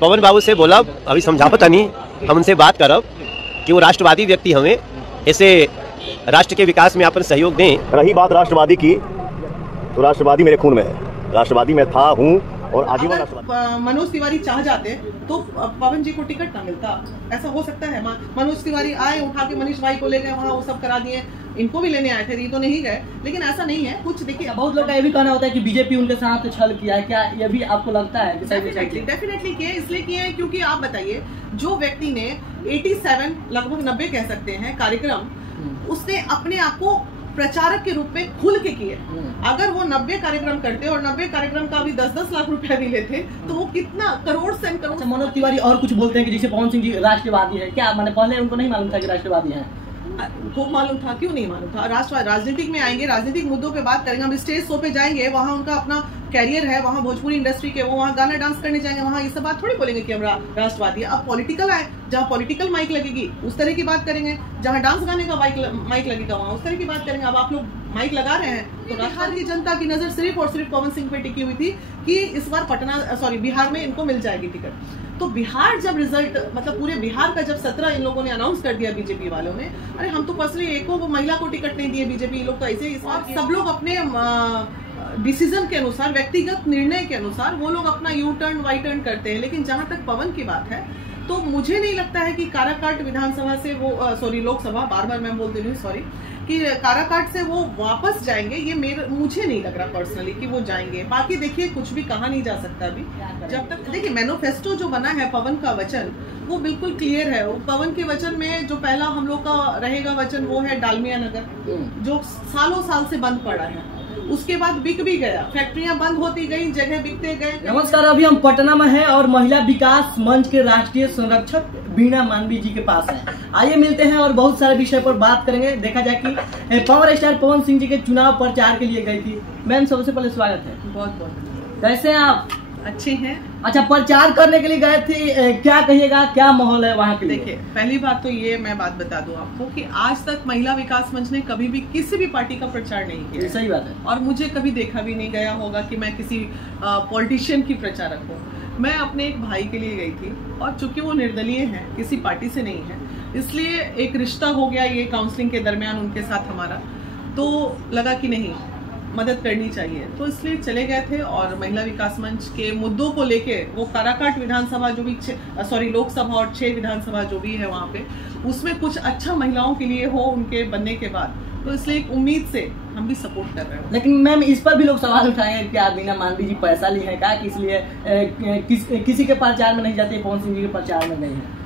पवन बाबू से बोला अभी समझा पता नहीं, हम उनसे बात करब कि वो राष्ट्रवादी व्यक्ति हमें ऐसे राष्ट्र के विकास में अपन सहयोग दें। रही बात राष्ट्रवादी की, तो राष्ट्रवादी मेरे खून में है, राष्ट्रवादी में था, हूँ और आजीवन राष्ट्रवादी। मनोज तिवारी चाह जाते तो पवन जी को टिकट ना मिलता, ऐसा हो सकता है? मनोज तिवारी आए, उठा के मनीष भाई को ले गए वहाँ, वो सब करा दिए, इनको भी लेने आए थे, ये तो नहीं गए, लेकिन ऐसा नहीं है कुछ। देखिए बहुत लोग का ये भी कहना होता है कि बीजेपी उनके साथ छल किया है, क्या ये भी आपको लगता है? डेफिनेटली किया, इसलिए किया है क्योंकि आप बताइए, जो व्यक्ति ने 87 लगभग 90 कह सकते हैं कार्यक्रम, उसने अपने आप को प्रचारक के रूप में खुल के किए। अगर वो 90 कार्यक्रम करते और 90 कार्यक्रम का भी 10-10 लाख रुपया भी लेते तो वो कितना करोड़ से करोड़। मनोज तिवारी और कुछ बोलते हैं कि जैसे पवन सिंह जी राष्ट्रवादी है, क्या मैंने पहले उनको नहीं मालूम था कि राष्ट्रवादी है? खूब मालूम था, क्यों नहीं मालूम था। राजनीतिक में आएंगे, राजनीतिक मुद्दों पे बात करेंगे, हम स्टेज शो पे जाएंगे, वहाँ उनका अपना कैरियर है, वहाँ भोजपुरी इंडस्ट्री के, वो वहाँ गाना डांस करने जाएंगे, वहाँ ये सब बात थोड़ी बोलेंगे कि हम राष्ट्रवादी। अब पॉलिटिकल आए, जहाँ पॉलिटिकल माइक लगेगी उस तरह की बात करेंगे, जहाँ डांस गाने का माइक लगेगा वहाँ उस तरह की बात करेंगे। अब आप लोग माइक लगा रहे हैं तो बिहार की जनता की नजर सिर्फ और सिर्फ पवन सिंह पे टिकी हुई थी कि इस बार बिहार में इनको मिल जाएगी टिकट। तो बिहार जब रिजल्ट, मतलब पूरे बिहार का जब 17 इन लोगों ने अनाउंस कर दिया बीजेपी वालों ने, अरे हम तो पर्सनली एको को महिला को टिकट नहीं दिए बीजेपी लोग, तो ऐसे सब लोग अपने डिसीजन के अनुसार, व्यक्तिगत निर्णय के अनुसार वो लोग अपना यू टर्न वाई टर्न करते हैं। लेकिन जहां तक पवन की बात है तो मुझे नहीं लगता है कि काराकाट विधानसभा से वो लोकसभा, बार मैं बोल दे रही हूँ सॉरी, कि काराकाट से वो वापस जाएंगे, ये मुझे नहीं लग रहा पर्सनली कि वो जाएंगे। बाकी देखिए कुछ भी कहा नहीं जा सकता अभी, जब तक देखिए मैनिफेस्टो जो बना है पवन का वचन वो बिल्कुल क्लियर है। पवन के वचन में जो पहला हम लोग का रहेगा वचन वो है डालमिया नगर, जो सालों साल से बंद पड़ा है, उसके बाद बिक भी गया, फैक्ट्रियां बंद होती गई, जगह बिकते गए। नमस्कार, अभी हम पटना में हैं और महिला विकास मंच के राष्ट्रीय संरक्षक वीणा मानवी जी के पास हैं। आइए मिलते हैं और बहुत सारे विषय पर बात करेंगे। देखा जाए कि पावर स्टार पवन सिंह जी के चुनाव प्रचार के लिए गई थी। मैम सबसे पहले स्वागत है। बहुत बहुत। कैसे हैं आप? अच्छे हैं। अच्छा, प्रचार करने के लिए गए थे, क्या कहिएगा, क्या माहौल है वहाँ के लिए? देखिए पहली बात तो ये मैं बात बता दूं आपको कि आज तक महिला विकास मंच ने कभी भी किसी भी पार्टी का प्रचार नहीं किया। सही बात है। और मुझे कभी देखा भी नहीं गया होगा कि मैं किसी पॉलिटिशियन की प्रचारक हूँ। मैं अपने एक भाई के लिए गई थी और चूंकि वो निर्दलीय हैं, किसी पार्टी से नहीं है, इसलिए एक रिश्ता हो गया ये काउंसलिंग के दरमियान उनके साथ हमारा, तो लगा कि नहीं मदद करनी चाहिए, तो इसलिए चले गए थे। और महिला विकास मंच के मुद्दों को लेके वो काराकाट विधानसभा जो भी लोकसभा और 6 विधानसभा जो भी है वहाँ पे, उसमें कुछ अच्छा महिलाओं के लिए हो उनके बनने के बाद, तो इसलिए एक उम्मीद से हम भी सपोर्ट कर रहे हैं। लेकिन मैम इस पर भी लोग सवाल उठाए कि क्या वीणा मानवी जी पैसा ली है क्या, इसलिए किसी के प्रचार में नहीं जाते, पवन सिंह जी के प्रचार में नहीं है?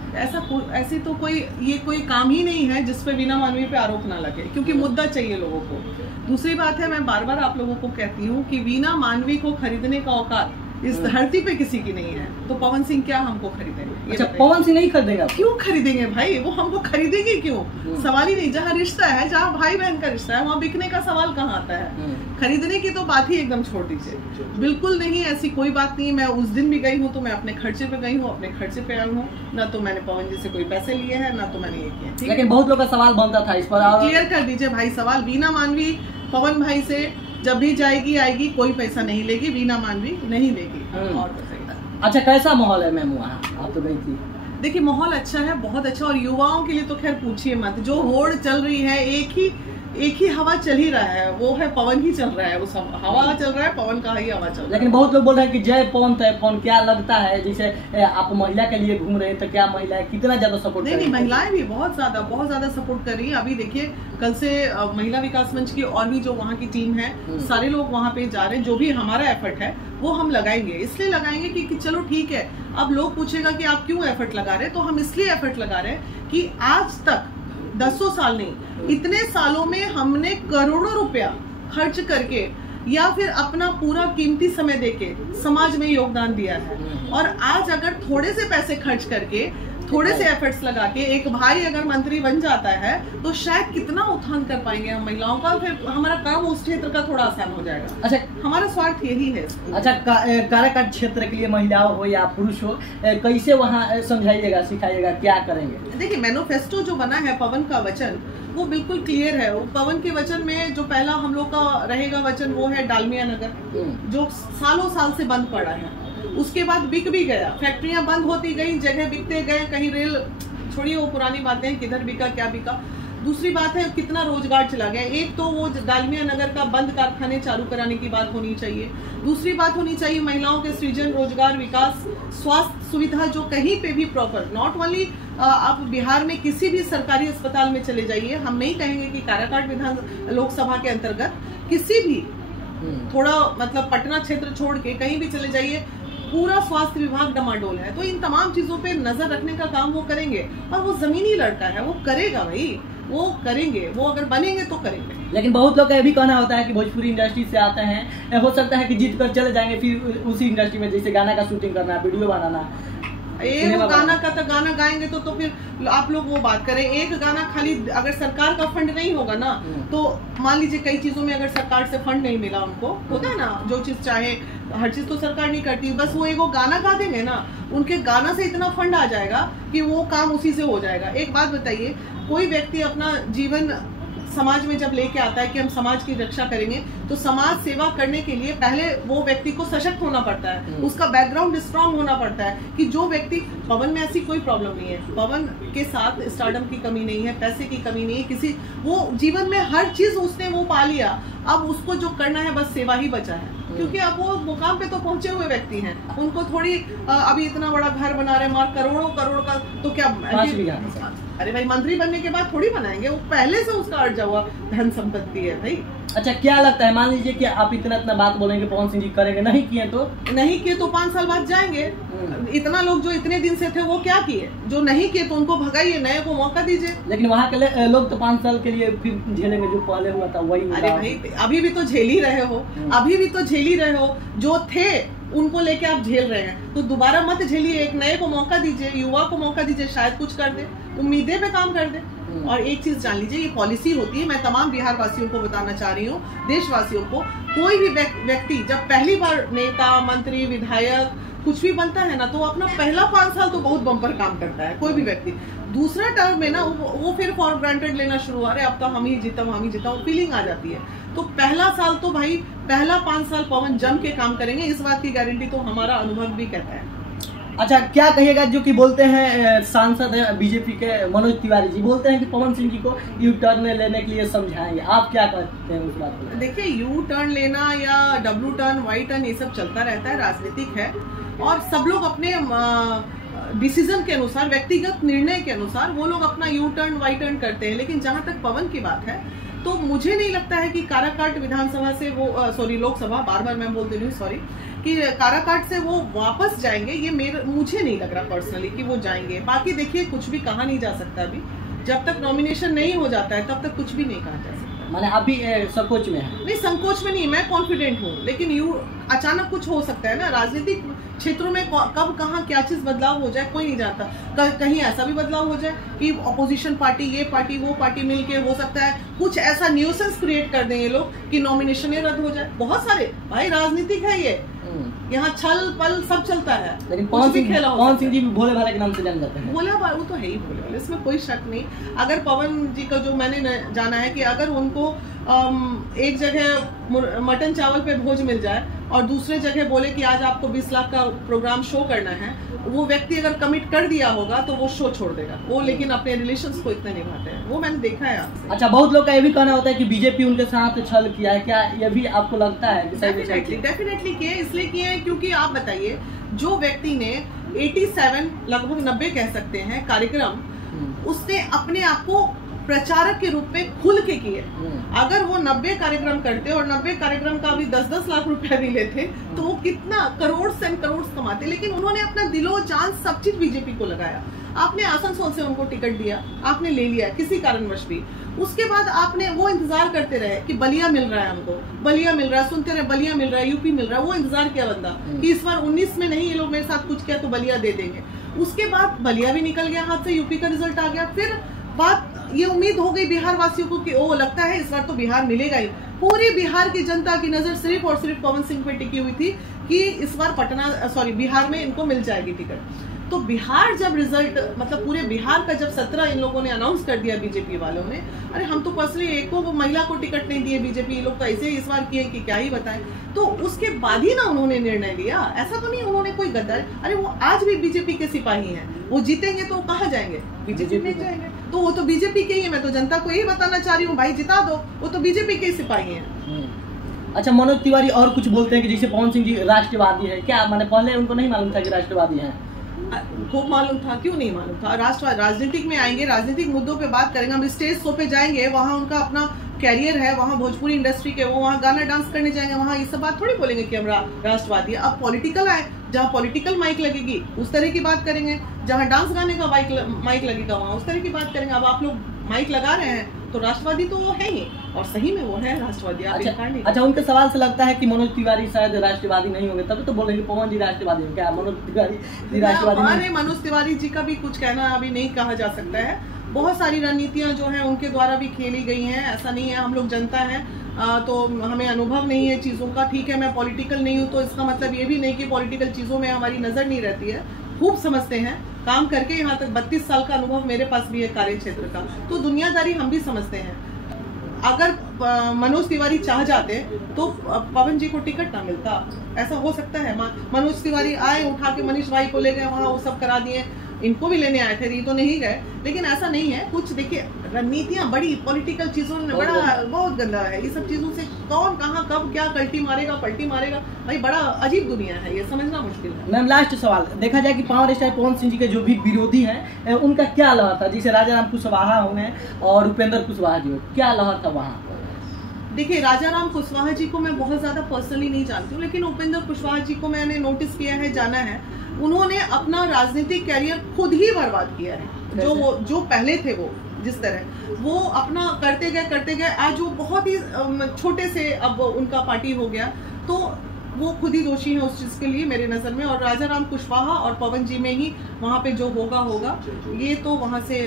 ऐसी तो कोई काम ही नहीं है जिसपे वीणा मानवी पे आरोप ना लगे, क्योंकि मुद्दा चाहिए लोगों को। दूसरी बात है, मैं बार बार आप लोगों को कहती हूँ कि वीणा मानवी को खरीदने का औकात इस धरती पे किसी की नहीं है, तो पवन सिंह क्या हमको खरीदेंगे? अच्छा, पवन सिंह नहीं खरीदेगा? क्यों खरीदेंगे भाई, वो हमको खरीदेंगे क्यों? सवाल ही नहीं। जहाँ रिश्ता है, जहाँ भाई बहन का रिश्ता है, वहाँ बिकने का सवाल कहाँ आता है? खरीदने की तो बात ही एकदम छोड़ दीजिए, बिल्कुल नहीं, ऐसी कोई बात नहीं। मैं उस दिन भी गई हूँ तो मैं अपने खर्चे पे गई हूँ, अपने खर्चे पे आई हूँ, ना तो मैंने पवन जी से कोई पैसे लिए हैं, ना तो मैंने ये किया। लेकिन बहुत लोग का सवाल बनता था इस पर, क्लियर कर दीजिए भाई सवाल। वीणा मानवी पवन भाई से जब भी जाएगी आएगी, कोई पैसा नहीं लेगी, वीणा मानवी नहीं लेगी। और अच्छा, कैसा माहौल है मैम वहाँ, आप तो गई थी? देखिए माहौल अच्छा है, बहुत अच्छा, और युवाओं के लिए तो खैर पूछिए मत। जो होड़ चल रही है, एक ही हवा चल ही रहा है, वो है पवन ही चल रहा है, उस हवा चल रहा है, पवन का ही हवा चल रहा है। लेकिन बहुत लोग बोल रहे हैं कि जय पवन तय पवन। क्या लगता है, जैसे आप महिला के लिए घूम रहे हैं, तो क्या महिलाएं कितना ज्यादा सपोर्ट? नहीं, महिलाएं भी बहुत ज्यादा सपोर्ट कर रही है। अभी देखिए कल से महिला विकास मंच की और भी जो वहाँ की टीम है, सारे लोग वहाँ पे जा रहे हैं। जो भी हमारा एफर्ट है वो हम लगाएंगे, इसलिए लगाएंगे कि चलो ठीक है। अब लोग पूछेगा कि आप क्यों एफर्ट लगा रहे हैं, तो हम इसलिए एफर्ट लगा रहे हैं कि आज तक 10 साल नहीं, इतने सालों में हमने करोड़ों रुपया खर्च करके या फिर अपना पूरा कीमती समय देके समाज में योगदान दिया है। और आज अगर थोड़े से पैसे खर्च करके, थोड़े से एफर्ट्स लगा के एक भाई अगर मंत्री बन जाता है, तो शायद कितना उत्थान कर पाएंगे हम महिलाओं का, फिर हमारा काम उस क्षेत्र का थोड़ा आसान हो जाएगा। अच्छा, हमारा स्वार्थ यही है। अच्छा, काराकाट क्षेत्र के लिए महिलाओं हो या पुरुष हो, कैसे वहाँ समझाइएगा, सिखाइएगा, क्या करेंगे? देखिए मैनिफेस्टो जो बना है पवन का वचन वो बिल्कुल क्लियर है। पवन के वचन में जो पहला हम लोग का रहेगा वचन वो है डालमिया नगर, जो सालों साल से बंद पड़ा है, उसके बाद बिक भी गया, फैक्ट्रियां बंद होती गई, जगह बिकते गए, कहीं रेल, छोड़िए वो पुरानी बातें, किधर बिका क्या बिका। दूसरी बात है कितना रोजगार चला गया। एक तो वो डालमिया नगर का बंद कारखाने चालू कराने की बात होनी चाहिए। दूसरी बात होनी चाहिए महिलाओं के सृजन, रोजगार, विकास, स्वास्थ्य सुविधा जो कहीं पे भी प्रॉपर, नॉट ओनली आप बिहार में किसी भी सरकारी अस्पताल में चले जाइए, हम नहीं कहेंगे कि काराकाट विधान लोकसभा के अंतर्गत किसी भी थोड़ा मतलब पटना क्षेत्र छोड़ के कहीं भी चले जाइए, पूरा स्वास्थ्य विभाग डमाडोल है। तो इन तमाम चीजों पे नजर रखने का काम वो करेंगे, और वो जमीनी लड़का है, वो करेगा भाई, वो करेंगे, वो अगर बनेंगे तो करेंगे। लेकिन बहुत लोग का ये भी कहना होता है कि भोजपुरी इंडस्ट्री से आते हैं, हो सकता है कि जीत कर चले जाएंगे, फिर उसी इंडस्ट्री में जैसे गाना का शूटिंग करना, वीडियो बनाना, वो गाना का तो गाना गाएंगे तो फिर आप लोग वो बात करें। एक गाना खाली अगर सरकार का फंड नहीं होगा ना, तो मान लीजिए कई चीजों में अगर सरकार से फंड नहीं मिला, उनको होता है ना, जो चीज चाहे, हर चीज तो सरकार नहीं करती, बस वो एगो गाना गा देंगे ना, उनके गाना से इतना फंड आ जाएगा कि वो काम उसी से हो जाएगा। एक बात बताइए, कोई व्यक्ति अपना जीवन समाज में जब लेके आता है कि हम समाज की रक्षा करेंगे, तो समाज सेवा करने के लिए पहले वो व्यक्ति को सशक्त होना पड़ता है, उसका बैकग्राउंड स्ट्रांग होना पड़ता है। कि जो व्यक्ति, पवन में ऐसी कोई प्रॉब्लम नहीं है, पवन के साथ स्टारडम की कमी नहीं है, पैसे की कमी नहीं है, किसी, वो जीवन में हर चीज उसने वो पा लिया, अब उसको जो करना है बस सेवा ही बचा है। क्योंकि अब वो मुकाम पे तो पहुंचे हुए व्यक्ति हैं, उनको थोड़ी अभी इतना बड़ा घर बना रहे, मार करोड़ों करोड़ का, तो क्या अरे भाई मंत्री बनने के बाद थोड़ी बनाएंगे, वो पहले से उसका अर्जा हुआ धन संपत्ति है भाई। अच्छा, क्या लगता है, मान लीजिए कि आप इतना बात बोलेंगे पवन सिंह जी करेंगे, नहीं किए तो 5 साल बाद जाएंगे। इतना लोग जो इतने दिन से थे वो क्या किए, जो नहीं किए तो उनको भगाइए, नए को मौका दीजिए। लेकिन वहाँ के लोग तो 5 साल के लिए फिर झेलेंगे, जो पहले हुआ था वही। अरे भाई अभी भी तो झेल ही रहे हो, अभी भी तो झेल ही रहे हो, जो थे उनको लेके आप झेल रहे हैं, तो दोबारा मत झेलिए, एक नए को मौका दीजिए, युवा को मौका दीजिए, शायद कुछ कर दे, उम्मीदें पे काम कर दे। और एक चीज जान लीजिए, ये पॉलिसी होती है, मैं तमाम बिहार वासियों को बताना चाह रही हूँ, देशवासियों को, कोई भी व्यक्ति जब पहली बार नेता, मंत्री, विधायक कुछ भी बनता है ना, तो अपना पहला 5 साल तो बहुत बम्पर काम करता है कोई भी व्यक्ति। दूसरा टर्म में ना वो फिर फॉर ग्रांटेड लेना शुरू, अरे अब तो हम ही जीता, वो फीलिंग आ जाती है। तो पहला साल तो भाई, पहला 5 साल पवन जम के काम करेंगे, इस बात की गारंटी तो हमारा अनुभव भी कहता है। अच्छा, क्या कहिएगा जो कि बोलते हैं सांसद है बीजेपी के मनोज तिवारी जी, बोलते हैं कि पवन सिंह जी को यू टर्न लेने के लिए समझाएंगे, आप क्या कहते हैं उस बात को? देखिए, यू टर्न लेना या डब्लू टर्न, वाई टर्न, ये सब चलता रहता है, राजनीतिक है, और सब लोग अपने डिसीजन के अनुसार, व्यक्तिगत निर्णय के अनुसार वो लोग अपना यू टर्न, वाई टर्न करते हैं। लेकिन जहां तक पवन की बात है, तो मुझे नहीं लगता है कि काराकाट विधानसभा से वो लोकसभा, बार मैं बोल दे रही हूँ, सॉरी, कि काराकाट से वो वापस जाएंगे, ये मुझे नहीं लग रहा पर्सनली कि वो जाएंगे। बाकी देखिए, कुछ भी कहा नहीं जा सकता अभी, जब तक नॉमिनेशन नहीं हो जाता है तब तक कुछ भी नहीं कहा जा सकता। माने अभी संकोच में है? नहीं, संकोच में नहीं, मैं कॉन्फिडेंट हूँ, लेकिन अचानक कुछ हो सकता है ना, राजनीतिक क्षेत्रों में कब कहाँ क्या चीज बदलाव हो जाए कोई नहीं जानता। कहीं ऐसा भी बदलाव हो जाए कि अपोजिशन पार्टी, ये पार्टी, वो पार्टी मिलके, हो सकता है कुछ ऐसा न्यूसेंस क्रिएट कर दें ये लोग कि नॉमिनेशन रद्द हो जाए। बहुत सारे भाई, राजनीतिक है ये, यहाँ छल पल सब चलता है। लेकिन पवन सिंह जी भी भोले भाले के नाम से जान जाते हैं। भोले भाले, वो तो है ही भोले भाले, इसमें कोई शक नहीं। अगर पवन जी का जो मैंने जाना है कि अगर उनको एक जगह मटन चावल पे भोज मिल जाए और दूसरे जगह बोले कि आज आपको 20 लाख का प्रोग्राम शो करना है, वो व्यक्ति अगर कमिट कर दिया होगा तो वो शो छोड़ देगा वो, लेकिन अपने रिलेशंस को इतने निभाते हैं, वो मैंने देखा है आपसे। अच्छा, बहुत लोग का ये भी कहना होता है कि बीजेपी उनके साथ छल किया है, क्या ये भी आपको लगता है? डेफिनेटली किए, इसलिए किए हैं क्योंकि आप बताइए, जो व्यक्ति ने 87 लगभग 90 कह सकते हैं कार्यक्रम, उसने अपने आप को प्रचारक के रूप में खुल के किए। अगर वो 90 कार्यक्रम करते और 90 कार्यक्रम का भी 10-10 लाख रुपया भी लेते, तो वो कितना करोड़ से करोड़ कमाते। लेकिन उन्होंने अपना दिलो जान सब चीज बीजेपी को लगाया। आपने आसनसोल से उनको टिकट दिया, आपने ले लिया किसी कारणवश भी, उसके बाद आपने वो इंतजार करते रहे कि बलिया मिल रहा है, हमको बलिया मिल रहा है, सुनते रहे बलिया मिल रहा है, यूपी मिल रहा है, वो इंतजार किया बंदा कि इस बार 19 में नहीं, ये लोग मेरे साथ कुछ किया तो बलिया दे देंगे। उसके बाद बलिया भी निकल गया हाथ से, यूपी का रिजल्ट आ गया। फिर बात ये उम्मीद हो गई बिहार वासियों को कि ओ लगता है इस बार तो बिहार मिलेगा ही। पूरी बिहार की जनता की नजर सिर्फ और सिर्फ पवन सिंह पे टिकी हुई थी कि इस बार बिहार में इनको मिल जाएगी टिकट। तो बिहार जब रिजल्ट मतलब पूरे बिहार का जब 17 इन लोगों ने अनाउंस कर दिया बीजेपी वालों ने, अरे हम तो पर्सनली एक को महिला को टिकट नहीं दिए बीजेपी लोग, तो ऐसे इस बार किए कि क्या ही बताएं। तो उसके बाद ही ना उन्होंने निर्णय लिया, ऐसा तो नहीं उन्होंने कोई गद्दार, अरे वो आज भी बीजेपी के सिपाही हैं, वो जीतेंगे तो कहाँ जाएंगे, बीजेपी में जाएंगे, तो वो तो बीजेपी के ही है। मैं तो जनता को यही बताना चाह रही हूँ, भाई जिता दो, वो तो बीजेपी के ही सिपाही हैं। अच्छा, मनोज तिवारी और कुछ बोलते हैं कि जैसे पवन सिंह जी राष्ट्रवादी है, क्या माने पहले उनको नहीं मालूम था कि राष्ट्रवादी हैं? खूब मालूम था, क्यों नहीं मालूम था। राजनीतिक में आएंगे, राजनीतिक मुद्दों पे बात करेंगे, हम स्टेज शो पे जाएंगे, वहाँ उनका अपना कैरियर है, वहाँ भोजपुरी इंडस्ट्री के वो वहाँ गाना डांस करने जाएंगे, वहाँ ये सब बात थोड़ी बोलेंगे कि हम राष्ट्रवादी है। अब पॉलिटिकल आए, जहाँ पॉलिटिकल माइक लगेगी उस तरह की बात करेंगे, जहाँ डांस गाने का माइक लगेगा वहाँ उस तरह की बात करेंगे। अब आप लोग माइक लगा रहे हैं तो राष्ट्रवादी तो वो है ही, और सही में वो है राष्ट्रवादी। अच्छा, उनके सवाल से लगता है कि मनोज तिवारी शायद राष्ट्रवादी नहीं होंगे, तभी तो बोल रहे हैं कि पवन जी राष्ट्रवादी हैं। क्या मनोज तिवारी राष्ट्रवादी? हमारे मनोज तिवारी जी का भी कुछ कहना अभी नहीं कहा जा सकता है। बहुत सारी रणनीतियां जो हैं उनके द्वारा भी खेली गई हैं, ऐसा नहीं है। हम लोग जनता है तो हमें अनुभव नहीं है चीजों का। ठीक है, मैं पॉलिटिकल नहीं हूँ तो इसका मतलब ये भी नहीं कि पॉलिटिकल चीजों में हमारी नजर नहीं रहती है, खूब समझते हैं। काम करके यहाँ तक 32 साल का अनुभव मेरे पास भी है कार्य क्षेत्र का, तो दुनियादारी हम भी समझते हैं। अगर मनोज तिवारी चाह जाते तो पवन जी को टिकट ना मिलता, ऐसा हो सकता है? मनोज तिवारी आए, उठा के मनीष भाई को ले गए वहाँ, वो सब करा दिए, इनको भी लेने आए थे, ये तो नहीं गए। लेकिन ऐसा नहीं है कुछ। देखिए, रणनीतियां बड़ी पॉलिटिकल चीजों में बड़ा बहुत गंदा है। ये सब चीजों से कौन कहाँ कब क्या पलटी मारेगा, भाई बड़ा अजीब दुनिया है, ये समझना मुश्किल है। मैम, लास्ट सवाल, देखा जाए कि पावर स्टार पवन सिंह जी के जो भी विरोधी हैं उनका क्या लहर था? जैसे राजाराम कुशवाहा होंगे और उपेंद्र कुशवाहा जी, क्या लहर था वहाँ? देखिए, राजाराम कुशवाहा जी को मैं बहुत ज्यादा पर्सनली नहीं जानती हूँ, लेकिन उपेंद्र कुशवाहा जी को मैंने नोटिस किया है, जाना है। उन्होंने अपना राजनीतिक कैरियर खुद ही बर्बाद किया है। जो पहले थे वो जिस तरह वो अपना करते गए, आज वो बहुत ही छोटे से अब उनका पार्टी हो गया, तो वो खुद ही दोषी है उस चीज के लिए मेरे नजर में। और राजाराम कुशवाहा और पवन जी में ही वहाँ पे जो होगा, ये तो वहाँ से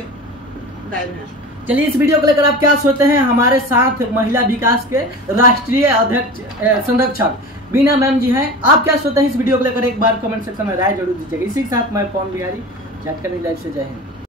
गायब है। चलिए, इस वीडियो को लेकर आप क्या सोचते हैं? हमारे साथ महिला विकास के राष्ट्रीय अध्यक्ष संरक्षक बीना मैम जी हैं। आप क्या सोचते हैं इस वीडियो को लेकर? एक बार कमेंट सेक्शन में राय जरूर दीजिएगा। इसी के साथ मैं पवन बिहारी, झारखंड लाइव से जय हिंद।